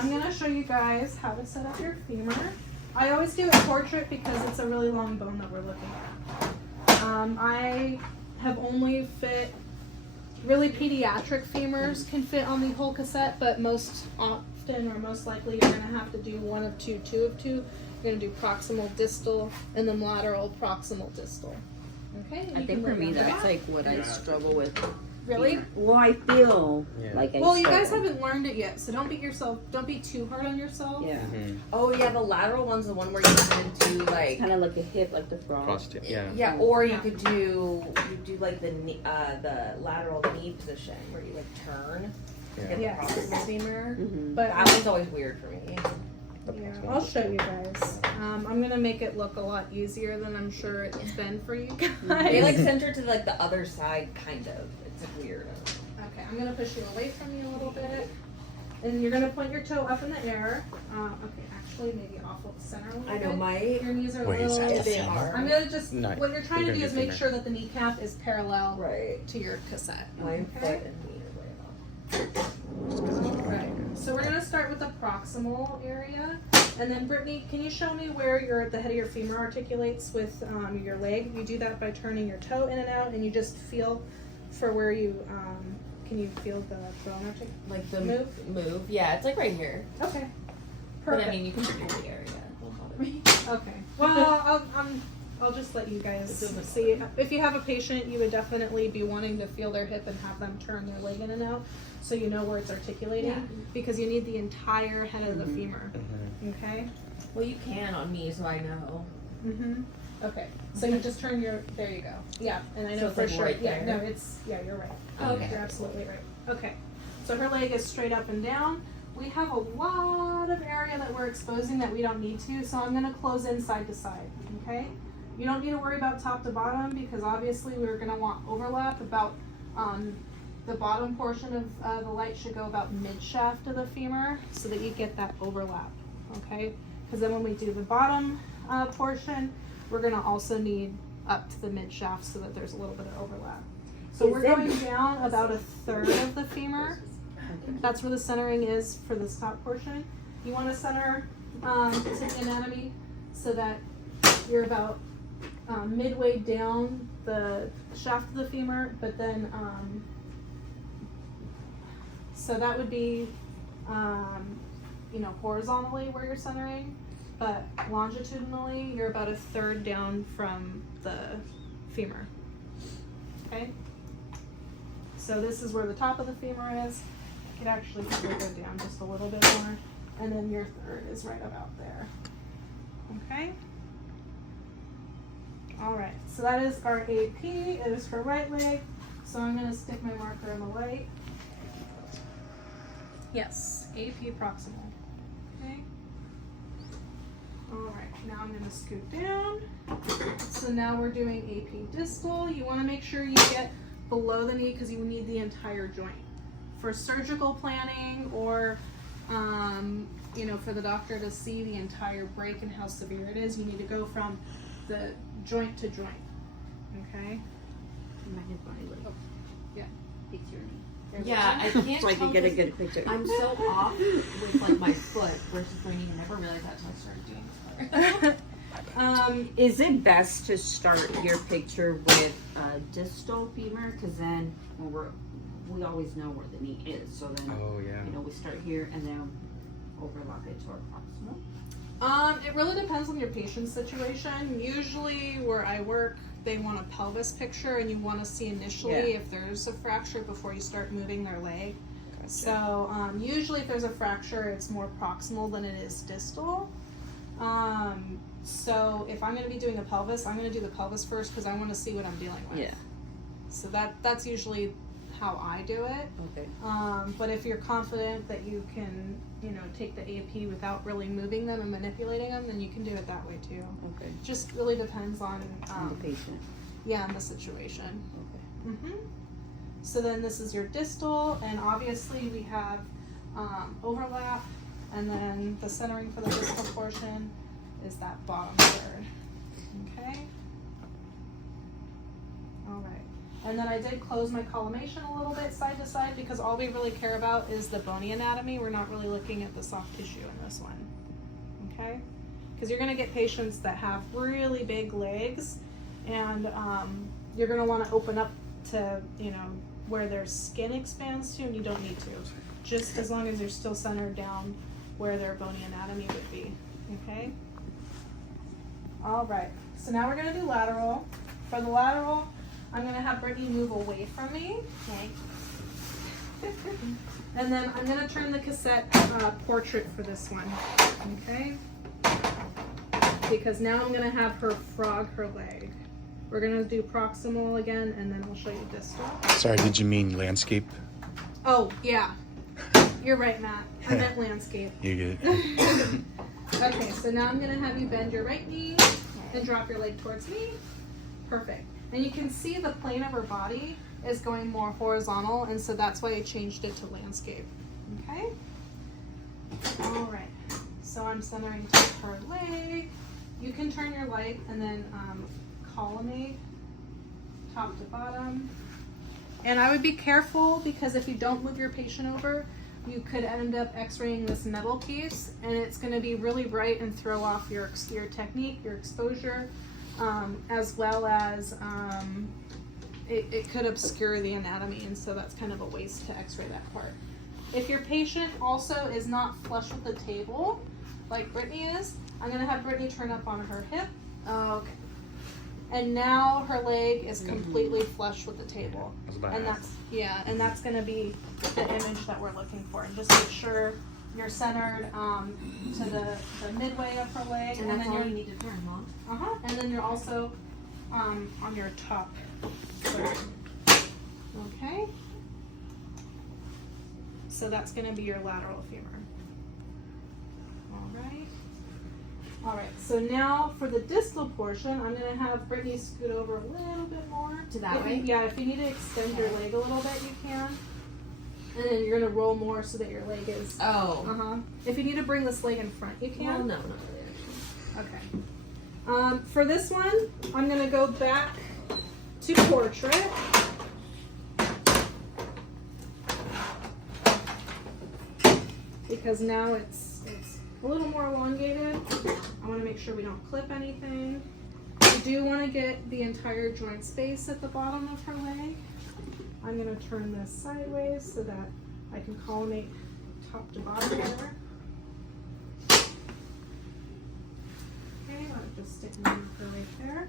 I'm going to show you guys how to set up your femur. I always do a portrait because it's a really long bone that we're looking at. I have only fit, really pediatric femurs can fit on the whole cassette, but most often or most likely you're going to have to do one of two of two. You're going to do proximal distal and then lateral proximal distal. Okay? I think for me that's like what I struggle with. Really? Well, I feel like I Well, you struggle. guys haven't learned it yet, so don't be too hard on yourself. Yeah. Mm-hmm. Oh yeah, the lateral one's the one where you can do like Kind of like a hip, like the frog. Crossed, yeah. yeah, or you could do like the lateral knee position where you like turn to get Yes. the proximal femur. Mm-hmm. But That one's always weird for me. yeah, I'll show you guys. I'm gonna make it look a lot easier than I'm sure it's been for you They guys. like center to like the other side, kind of. It's like weird. Okay, I'm gonna push you away from you a little bit, and you're gonna point your toe up in the air. Okay, actually maybe off of the center a little I know bit. my Your knees are a Wait, is little. that the bit hard. I'm gonna just. No, What you're trying we're to do gonna is do make femur. sure that the kneecap is parallel right. to your cassette. My Okay. foot and knee are way off. Alright, so we're gonna start with the proximal area, and then Brittany, can you show me where the head of your femur articulates with your leg? You do that by turning your toe in and out, and you just feel for where you, can you feel the bone articulate? Like the Move? Yeah, it's like right here. Okay, But perfect. I mean, you can do the area. It won't bother me. Okay, well, I'll just let you guys see. If you have a patient, you would definitely be wanting to feel their hip and have them turn their leg in and out, so you know where it's articulating, Yeah. because you need the entire head of the Mhm. femur, okay? Well, you can on me, so I know. Mm-hmm. Okay, so you just turn your, there you go. Yeah, and I So know it's for like sure, right yeah, there? no, you're right. Oh, okay. You're absolutely right. Okay, so her leg is straight up and down. We have a lot of area that we're exposing that we don't need to, so I'm gonna close in side to side, okay? You don't need to worry about top to bottom, because obviously we're gonna want overlap about, the bottom portion of the light should go about mid-shaft of the femur, so that you get that overlap, okay? Because then when we do the bottom portion, we're gonna also need up to the mid-shaft so that there's a little bit of overlap. So we're going down about a third of the femur. That's where the centering is for this top portion. You want to center to the anatomy so that you're about midway down the shaft of the femur, but then so that would be horizontally where you're centering, but longitudinally you're about a third down from the femur. Okay, so this is where the top of the femur is. You could actually probably go down just a little bit more, and then your third is right about there. Okay. All right, so that is our AP. It is for right leg, so I'm going to stick my marker in the light. Yes, AP proximal. Okay. All right, now I'm going to scoot down. So now we're doing AP distal. You want to make sure you get below the knee because you need the entire joint. For surgical planning or, for the doctor to see the entire break and how severe it is, you need to go from the joint to joint, okay? Yeah. Yeah, I can't So I tell can get a 'cause good picture. I'm so off with like my foot versus my knee. I never realized that until I started doing this. Is it best to start your picture with distal femur? Because then we always know where the knee is. So then, Oh, yeah. we start here and then overlap it to our proximal. It really depends on your patient's situation. Usually where I work, they want a pelvis picture and you want to see initially if there's a fracture before you start moving their leg. Gotcha. So usually if there's a fracture, it's more proximal than it is distal. So if I'm going to be doing a pelvis, I'm going to do the pelvis first because I want to see what I'm dealing with. Yeah. So that's usually how I do it. Okay. But if you're confident that you can, take the AP without really moving them and manipulating them, then you can do it that way too. Okay. Just really depends on, On the patient. yeah, on the situation. Okay. So then this is your distal, and obviously we have overlap, and then the centering for the distal portion is that bottom third. Okay. All right. And then I did close my collimation a little bit side to side because all we really care about is the bony anatomy. We're not really looking at the soft tissue in this one, okay? Because you're gonna get patients that have really big legs, and you're gonna wanna open up to, you know, where their skin expands to, and you don't need to. Just as long as you're still centered down where their bony anatomy would be, okay? All right, so now we're gonna do lateral. For the lateral, I'm gonna have Brittany move away from me. Okay. And then I'm gonna turn the cassette portrait for this one, okay? Because now I'm gonna have her frog her leg. We're gonna do proximal again, and then we'll show you distal. Sorry, did you mean landscape? Oh, yeah. You're right, Matt. I meant landscape. You get it. Okay, so now I'm gonna have you bend your right knee and drop your leg towards me. Perfect. And you can see the plane of her body is going more horizontal, and so that's why I changed it to landscape. Okay? All right. So I'm centering to her leg. You can turn your light and then collimate top to bottom. And I would be careful because if you don't move your patient over, you could end up x-raying this metal piece, and it's going to be really bright and throw off your technique, your exposure, as well as it could obscure the anatomy, and so that's kind of a waste to x-ray that part. If your patient also is not flush with the table, like Brittany is, I'm going to have Brittany turn up on her hip. Okay. And now her leg is completely flush with the table. And that's going to be the image that we're looking for. And just make sure you're centered to the midway of her leg. And that's all you need to turn, huh? And then you're also on your top. Okay. So that's going to be your lateral femur. All right, so now for the distal portion, I'm going to have Brittany scoot over a little bit more. To that way? Yeah, if you need to extend your leg a little bit, you can. And then you're going to roll more so that your leg is... Oh. If you need to bring this leg in front, you can. Well, no, not really, actually. Okay. For this one, I'm going to go back to portrait. Because now it's a little more elongated. I want to make sure we don't clip anything. We do want to get the entire joint space at the bottom of her leg. I'm going to turn this sideways so that I can collimate top to bottom there. Okay, I'll just stick her right there.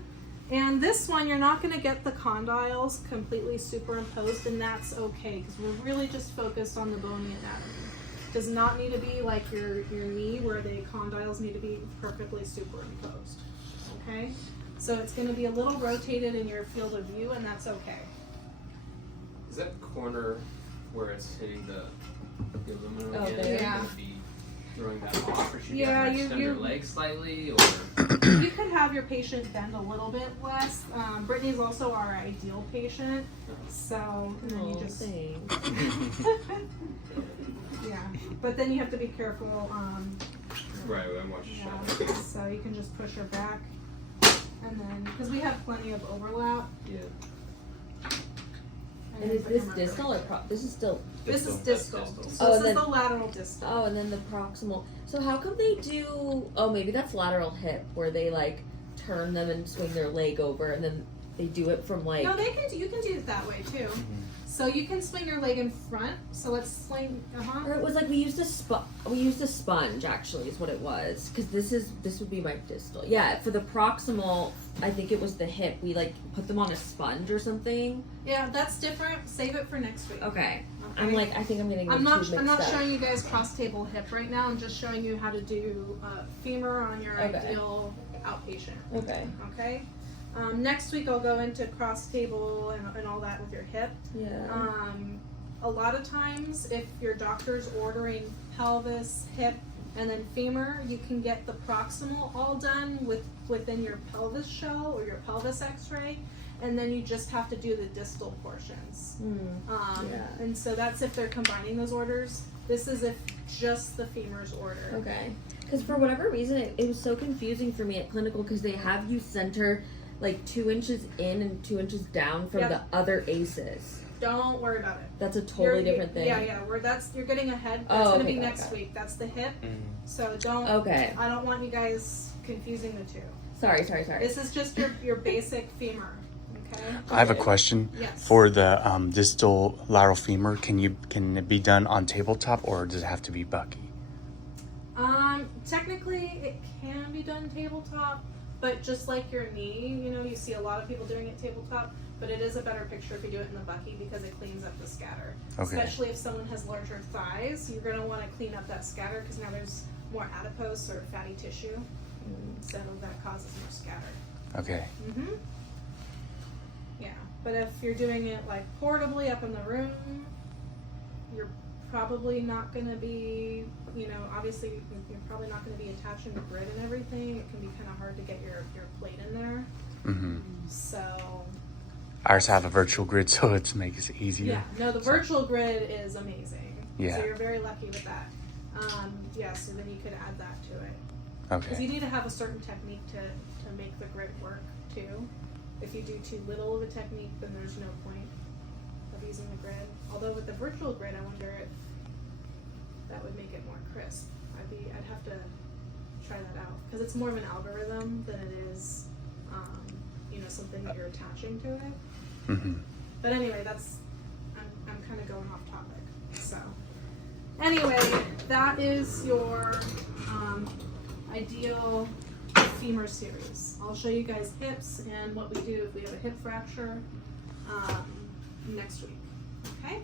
And this one, you're not going to get the condyles completely superimposed, and that's okay because we're really just focused on the bony anatomy. Does not need to be like your knee where the condyles need to be perfectly superimposed, okay? So it's going to be a little rotated in your field of view, and that's okay. Is that corner where it's hitting the aluminum Oh, again? there. Yeah. Gonna be throwing that off, or should Yeah, you have to you- extend you- your leg slightly, or? You could have your patient bend a little bit less. Brittany's also our ideal patient, so and then you just thanks. yeah. But then you have to be careful. Right, I'm watching Yeah. So you can just push her back, and then because we have plenty of overlap. Yeah. And is this distal or this is still? This is distal. Distal. So Oh, this and is then- the lateral distal. Oh, and then the proximal. So how come they do? Oh, maybe that's lateral hip where they like turn them and swing their leg over, and then they do it from like. No, you can do it that way too. So you can swing your leg in front. So let's swing. Or it was like we used a sponge actually is what it was, because this would be my distal. Yeah, for the proximal, I think it was the hip. We like put them on a sponge or something. Yeah, that's different. Save it for next week. Okay. Okay. I'm like, I think I'm getting the I'm two not mixed up. showing you guys cross table hip right now. I'm just showing you how to do femur on your Okay. ideal outpatient. Okay. Okay. Next week I'll go into cross table and all that with your hip. Yeah. A lot of times, if your doctor's ordering pelvis, hip, and then femur, you can get the proximal all done within your pelvis show or your pelvis x-ray, and then you just have to do the distal portions. Yeah. And so that's if they're combining those orders. This is if just the femur's ordered. Okay. Because for whatever reason, it was so confusing for me at clinical because they have you center like 2 inches in and 2 inches down from Yeah. the other aces. Don't worry about it. That's a totally You're- different thing. Yeah, you're getting ahead. That's Oh, gonna okay, be got it, next got it. week. That's the hip. Mm. So don't. Okay. I don't want you guys confusing the two. Sorry. This is just your basic femur. Okay. I have a question. Yes. For the distal lateral femur, can it be done on tabletop or does it have to be bucky? Technically it can be done tabletop, but just like your knee, you see a lot of people doing it tabletop, but it is a better picture if you do it in the bucky because it cleans up the scatter. Okay. Especially if someone has larger thighs, you're gonna want to clean up that scatter because now there's more adipose or fatty tissue, so that causes more scatter. Okay. Mm-hmm. Yeah, but if you're doing it like portably up in the room, you're probably not going to be, obviously you're probably not going to be attaching the grid and everything. It can be kind of hard to get your plate in there. Mm-hmm. So. Ours have a virtual grid, so it makes it easier. Yeah, no, the virtual grid is amazing. Yeah. So you're very lucky with that. So then you could add that to it. Because Okay. you need to have a certain technique to make the grid work too. If you do too little of a technique, then there's no point of using the grid. Although with the virtual grid, I wonder if that would make it more crisp. I'd have to try that out because it's more of an algorithm than it is, something that you're attaching to it. Mm-hmm. But anyway, I'm kind of going off topic. So anyway, that is your ideal femur series. I'll show you guys hips and what we do if we have a hip fracture next week. Okay?